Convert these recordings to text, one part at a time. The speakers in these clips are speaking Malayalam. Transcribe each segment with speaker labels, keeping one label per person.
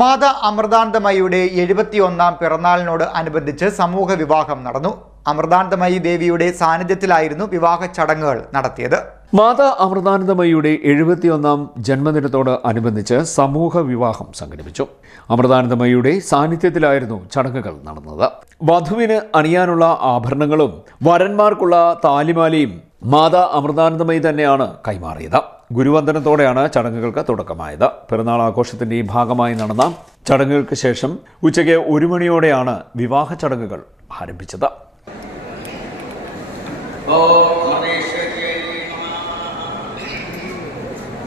Speaker 1: മാതാ അമൃതാനന്ദമയിയുടെ എഴുപത്തിയൊന്നാം പിറന്നാളിനോട് അനുബന്ധിച്ച് സമൂഹ വിവാഹം നടന്നു അമൃതാനന്ദമയി ദേവിയുടെ സാന്നിധ്യത്തിലായിരുന്നു വിവാഹ ചടങ്ങുകൾ നടത്തിയത്
Speaker 2: മാതാ അമൃതാനന്ദമയിയുടെ എഴുപത്തിയൊന്നാം ജന്മദിനത്തോട് അനുബന്ധിച്ച് സമൂഹ വിവാഹം സംഘടിപ്പിച്ചു അമൃതാനന്ദമയിയുടെ സാന്നിധ്യത്തിലായിരുന്നു ചടങ്ങുകൾ നടന്നത് വധുവിന് അണിയാനുള്ള ആഭരണങ്ങളും വരന്മാർക്കുള്ള താലിമാലയും മാതാ അമൃതാനന്ദമയി തന്നെയാണ് കൈമാറിയത് ഗുരുവന്ദനത്തോടെയാണ് ചടങ്ങുകൾക്ക് തുടക്കമായത് പിറന്നാൾ ആഘോഷത്തിന്റെ ഈ ഭാഗമായി നടന്ന ചടങ്ങുകൾക്ക് ശേഷം ഉച്ചയ്ക്ക് ഒരു മണിയോടെയാണ് വിവാഹ ചടങ്ങുകൾ ആരംഭിച്ചത്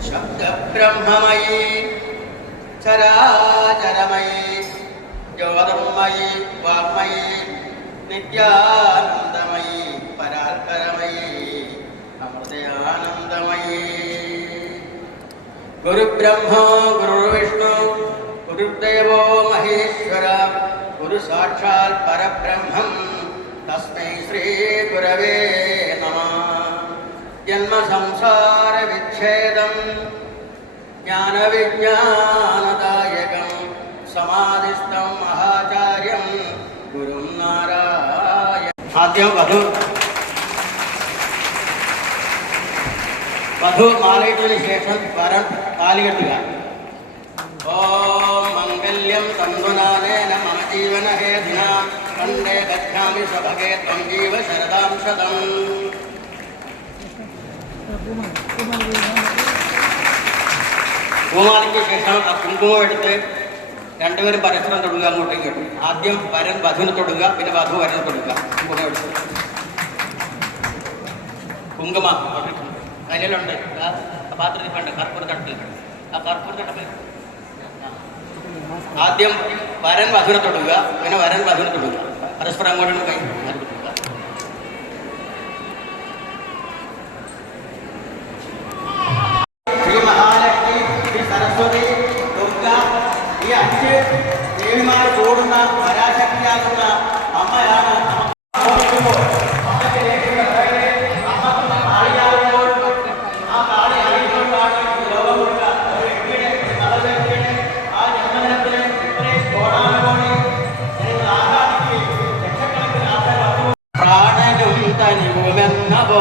Speaker 2: ശബ്ദബ്രഹ്മമയി ചരാചരമയി ജ്യോതിർമയി വാഗ്മയി നിത്യാ గురుబ్రహ్మ గురుర్విష్ణు గురుర్దేవో మహేశ్వర గురు సాక్షాత్ పరబ్రహ్మం తస్మై శ్రీ గురవే నమ జన్మ సంసార విచ్ఛేదం జ్ఞాన విజ్ఞానదాయకం సమాధిస్థం మహాచార్యం గురుం నారాయణ ఆద్యం వధు വധു മാലയിട്ടതിന് ശേഷം കാലി കെട്ടുക ഓ മംഗല്യം തന്തുനാനേന മമ ജീവന ഹേധിന കണ്ടേ ഗച്ഛാമി സഭകേ ത്വം ജീവ ശരദാം ശതം ശേഷം ആ കുങ്കുമം എടുത്ത് രണ്ടുപേരും പരസ്പരം തൊടുക അങ്ങോട്ടേക്ക് ഇങ്ങോട്ടും ആദ്യം വരൻ വധുവിനെ തൊടുക പിന്നെ വധു വരനെ തൊടുക കുങ്കുമം എടുത്ത് കുങ്കുമ അവിടെ കല്ലിലുണ്ട് ആ പാത്രത്തിൽ കണ്ട് കർപ്പൂർ തട്ടിൽ ആ കർപ്പൂർ തട്ടത്തിൽ ആദ്യം വരൻ വധുവിനെ തൊടുക പിന്നെ വരൻ വധുവിനെ തൊടുക പരസ്പരം അങ്ങോട്ടും കൈ ഈ അഞ്ച് ദേവിമാർ കൂടുന്ന പരാശക്തിയാകുന്ന അമ്മയാണ്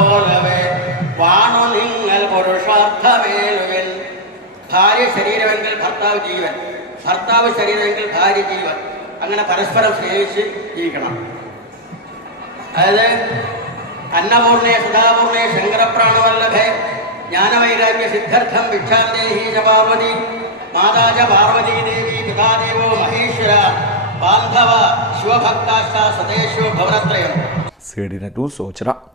Speaker 2: പോലവേ വാണു നിങ്ങൾ പുരുഷാർത്ഥമേലുവിൽ ഭാര്യ ശരീരമെങ്കിൽ ഭർത്താവ് ജീവൻ ഭർത്താവ് ശരീരമെങ്കിൽ ഭാര്യ ജീവൻ അങ്ങനെ പരസ്പരം സ്നേഹിച്ച് ജീവിക്കണം അതായത് അന്നപൂർണേ സുധാപൂർണേ ശങ്കരപ്രാണവല്ലഭേ ജ്ഞാനവൈരാഗ്യ സിദ്ധർത്ഥം ഭിക്ഷാദേഹി ജപാർവതി മാതാജ പാർവതീ ദേവി പിതാദേവോ മഹേശ്വര ബാന്ധവ ശിവഭക്താശ സദേശോ ഭവനത്രയം സി ഡി നെറ്റ്